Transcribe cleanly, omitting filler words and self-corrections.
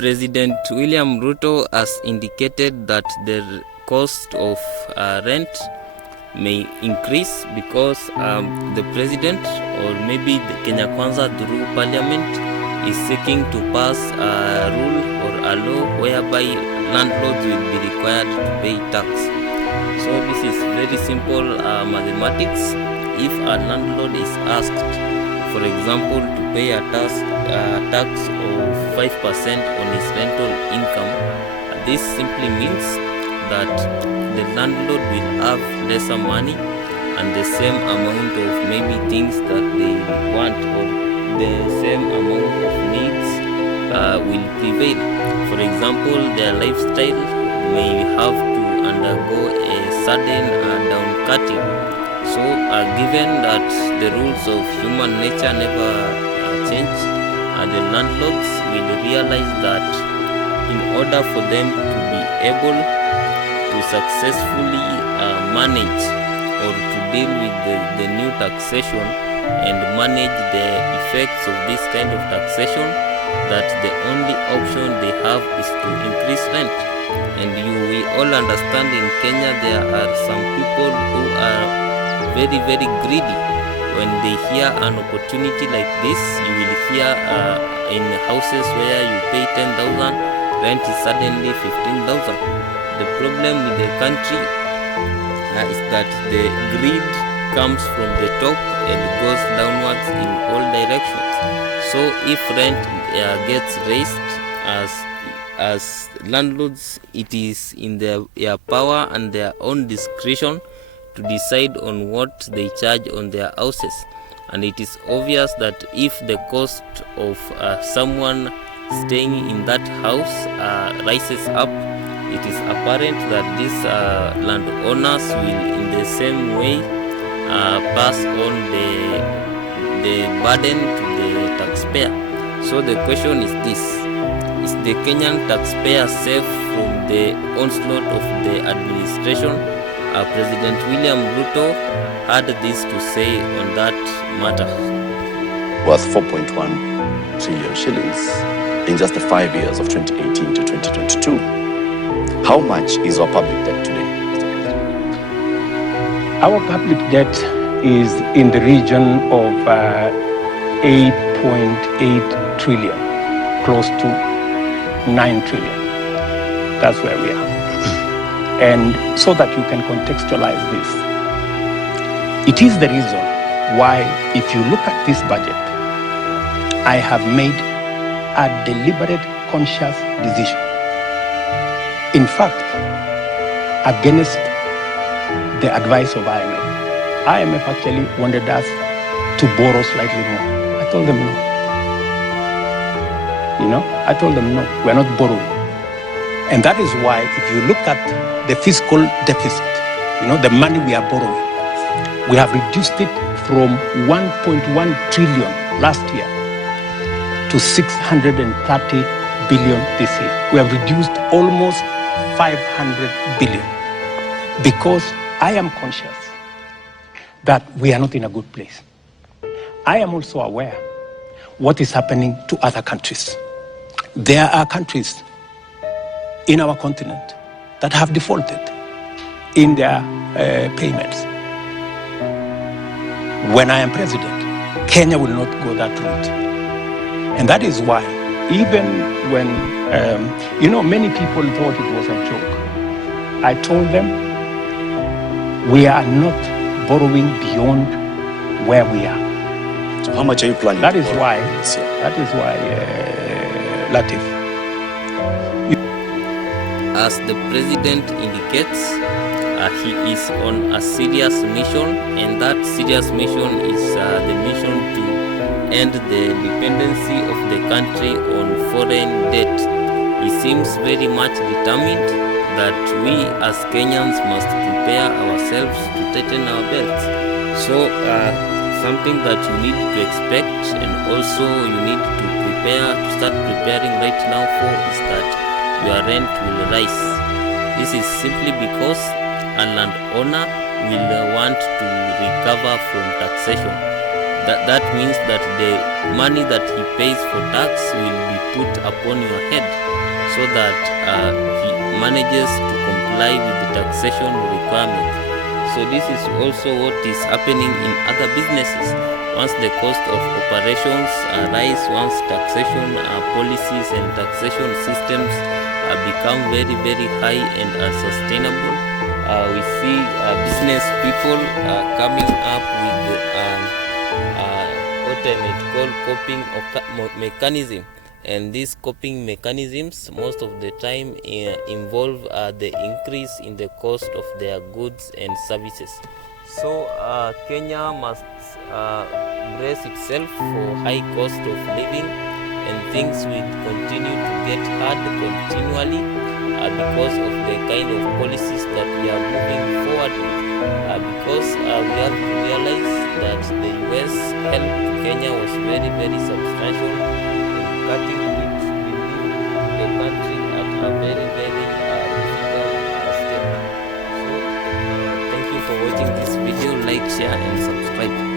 President William Ruto has indicated that the cost of rent may increase because the president, or maybe the Kenya Kwanza through parliament, is seeking to pass a rule or a law whereby landlords will be required to pay tax. So this is very simple mathematics. If a landlord is asked, for example, to pay a tax of 5% on his rental income, this simply means that the landlord will have lesser money and the same amount of maybe things that they want, or the same amount of needs will prevail. For example, their lifestyle may have to undergo a sudden downcutting. So given that the rules of human nature never change, the landlords will realize that in order for them to be able to successfully manage or to deal with the new taxation and manage the effects of this kind of taxation, that the only option they have is to increase rent. And we all understand in Kenya there are some people who are very, very greedy. When they hear an opportunity like this, you will hear in houses where you pay 10,000, rent is suddenly 15,000. The problem with the country is that the greed comes from the top and goes downwards in all directions. So if rent gets raised, as landlords, it is in their power and their own discretion to decide on what they charge on their houses. And it is obvious that if the cost of someone staying in that house rises up, it is apparent that these landowners will in the same way pass on the burden to the taxpayer. So the question is this: is the Kenyan taxpayer safe from the onslaught of the administration? President William Ruto had this to say on that matter. Worth 4.1 trillion shillings in just the 5 years of 2018 to 2022. How much is our public debt today, Mr. President? Our public debt is in the region of 8.8 trillion, close to 9 trillion. That's where we are. And so that you can contextualize this, it is the reason why, if you look at this budget, I have made a deliberate, conscious decision. In fact, against the advice of IMF. IMF actually wanted us to borrow slightly more. I told them no. I told them no, we're not borrowing. And that is why, if you look at the fiscal deficit, the money we are borrowing, we have reduced it from 1.1 trillion last year to 630 billion this year. We have reduced almost 500 billion because I am conscious that we are not in a good place. I am also aware what is happening to other countries. There are countries in our continent that have defaulted in their payments. When I am president, Kenya will not go that route. And that is why, even when, many people thought it was a joke, I told them, we are not borrowing beyond where we are. So how much are you planning? That is why, Latif. As the president indicates, he is on a serious mission, and that serious mission is the mission to end the dependency of the country on foreign debt. He seems very much determined that we as Kenyans must prepare ourselves to tighten our belts. So something that you need to expect, and also you need to start preparing right now for, is that your rent will rise. This is simply because a landowner will want to recover from taxation. That means that the money that he pays for tax will be put upon your head, so that he manages to comply with the taxation requirement. So this is also what is happening in other businesses. Once the cost of operations rise, once taxation policies and taxation systems become very, very high and unsustainable, we see business people coming up with what I might call coping mechanism. And these coping mechanisms most of the time involve the increase in the cost of their goods and services. So Kenya must brace itself for high cost of living, and things will continue to get hard continually because of the kind of policies that we are moving forward with. Because we have to realize that the US help to Kenya was very, very substantial in cutting it within the country at a very, very difficult step. So thank you for watching this video. Like, share and subscribe.